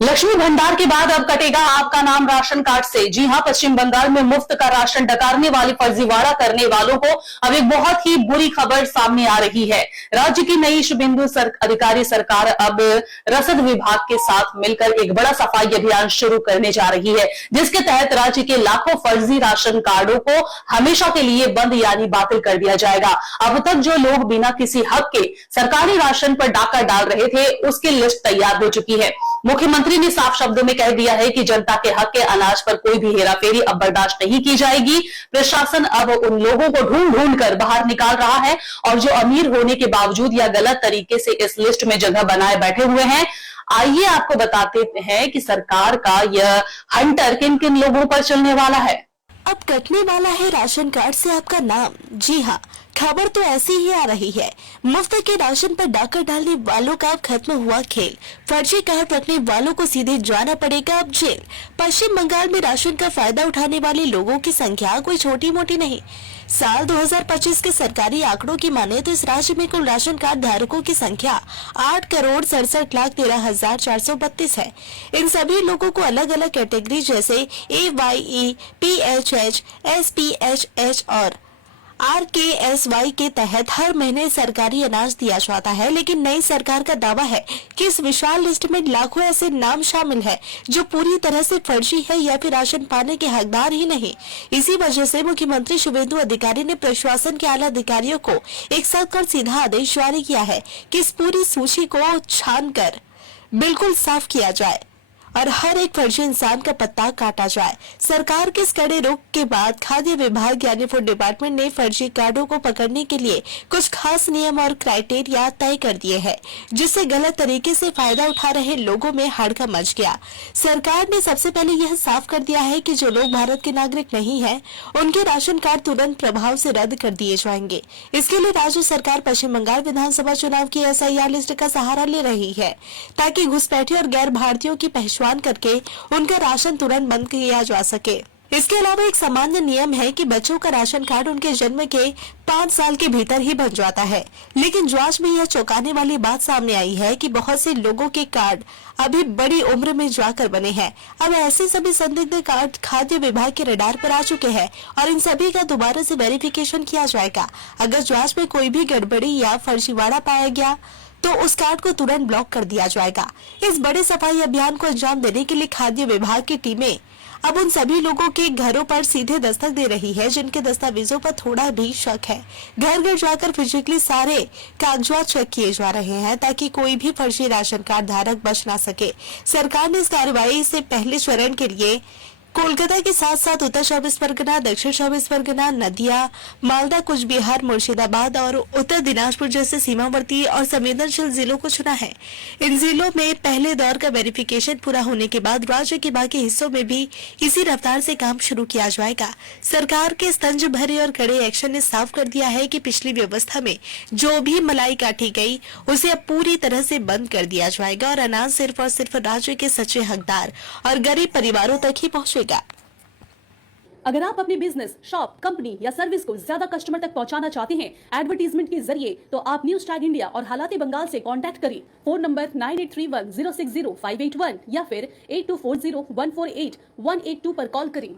लक्ष्मी भंडार के बाद अब कटेगा आपका नाम राशन कार्ड से। जी हां, पश्चिम बंगाल में मुफ्त का राशन डकारने वाली फर्जीवाड़ा करने वालों को अब एक बहुत ही बुरी खबर सामने आ रही है। राज्य की नई शुभेंदु अधिकारी सरकार अब रसद विभाग के साथ मिलकर एक बड़ा सफाई अभियान शुरू करने जा रही है, जिसके तहत राज्य के लाखों फर्जी राशन कार्डों को हमेशा के लिए बंद यानी बातिल कर दिया जाएगा। अब तक जो लोग बिना किसी हक के सरकारी राशन पर डाका डाल रहे थे, उसकी लिस्ट तैयार हो चुकी है। मुख्यमंत्री ने साफ शब्दों में कह दिया है कि जनता के हक के अनाज पर कोई भी हेराफेरी अब बर्दाश्त नहीं की जाएगी। प्रशासन अब उन लोगों को ढूंढ ढूंढ कर बाहर निकाल रहा है और जो अमीर होने के बावजूद या गलत तरीके से इस लिस्ट में जगह बनाए बैठे हुए हैं। आइए आपको बताते हैं कि सरकार का यह हंटर किन किन लोगों पर चलने वाला है। अब कटने वाला है राशन कार्ड से आपका नाम। जी हाँ, खबर तो ऐसी ही आ रही है। मुफ्त के राशन पर डाका डालने वालों का अब खत्म हुआ खेल। फर्जी कार्ड रखने वालों को सीधे जाना पड़ेगा अब जेल। पश्चिम बंगाल में राशन का फायदा उठाने वाले लोगों की संख्या कोई छोटी मोटी नहीं। साल 2025 के सरकारी आंकड़ों की माने तो इस राज्य में कुल राशन कार्ड धारकों की संख्या 8,67,13,432 है। इन सभी लोगों को अलग अलग कैटेगरी जैसे AYE, PHH, SPHH और RKSY के तहत हर महीने सरकारी अनाज दिया जाता है। लेकिन नई सरकार का दावा है कि इस विशाल लिस्ट में लाखों ऐसे नाम शामिल है जो पूरी तरह से फर्जी है या फिर राशन पाने के हकदार ही नहीं। इसी वजह से मुख्यमंत्री शुभेंदु अधिकारी ने प्रशासन के आला अधिकारियों को एक सख्त और सीधा आदेश जारी किया है कि इस पूरी सूची को छानकर बिल्कुल साफ किया जाए और हर एक फर्जी इंसान का पत्ता काटा जाए। सरकार के इस कड़े रुख के बाद खाद्य विभाग यानी फूड डिपार्टमेंट ने फर्जी कार्डों को पकड़ने के लिए कुछ खास नियम और क्राइटेरिया तय कर दिए हैं, जिससे गलत तरीके से फायदा उठा रहे लोगों में हड़कंप मच गया। सरकार ने सबसे पहले यह साफ कर दिया है कि जो लोग भारत के नागरिक नहीं है, उनके राशन कार्ड तुरंत प्रभाव से रद्द कर दिए जाएंगे। इसके लिए राज्य सरकार पश्चिम बंगाल विधानसभा चुनाव की SIR लिस्ट का सहारा ले रही है, ताकि घुसपैठे और गैर भारतीयों की पहचान करके उनका राशन तुरंत बंद किया जा सके। इसके अलावा एक सामान्य नियम है कि बच्चों का राशन कार्ड उनके जन्म के 5 साल के भीतर ही बन जाता है। लेकिन जांच में यह चौंकाने वाली बात सामने आई है कि बहुत से लोगों के कार्ड अभी बड़ी उम्र में जाकर बने हैं। अब ऐसे सभी संदिग्ध कार्ड खाद्य विभाग के रडार पर आ चुके हैं और इन सभी का दोबारा से वेरिफिकेशन किया जाएगा। अगर जांच में कोई भी गड़बड़ी या फर्जीवाड़ा पाया गया तो उस कार्ड को तुरंत ब्लॉक कर दिया जाएगा। इस बड़े सफाई अभियान को अंजाम देने के लिए खाद्य विभाग की टीमें अब उन सभी लोगों के घरों पर सीधे दस्तक दे रही है जिनके दस्तावेजों पर थोड़ा भी शक है। घर घर जाकर फिजिकली सारे कागजात चेक किए जा रहे हैं ताकि कोई भी फर्जी राशन कार्ड धारक बच ना सके। सरकार ने इस कार्रवाई से पहले चरण के लिए कोलकाता के साथ साथ उत्तर 24 परगना, दक्षिण 24 परगना, नदिया, मालदा, कुछ बिहार, मुर्शिदाबाद और उत्तर दिनाजपुर जैसे सीमावर्ती और संवेदनशील जिलों को चुना है। इन जिलों में पहले दौर का वेरिफिकेशन पूरा होने के बाद राज्य के बाकी हिस्सों में भी इसी रफ्तार से काम शुरू किया जाएगा। सरकार के स्तंज भरे और कड़े एक्शन ने साफ कर दिया है कि पिछली व्यवस्था में जो भी मलाई काटी गई उसे अब पूरी तरह से बंद कर दिया जाएगा और अनाज सिर्फ और सिर्फ राज्य के सच्चे हकदार और गरीब परिवारों तक ही पहुंचे। अगर आप अपने बिजनेस, शॉप, कंपनी या सर्विस को ज्यादा कस्टमर तक पहुंचाना चाहते हैं एडवर्टीजमेंट के जरिए, तो आप न्यूज टैग इंडिया और हालाते बंगाल से कांटेक्ट करें। फोन नंबर 9831060581 या फिर 8240148182 पर कॉल करें।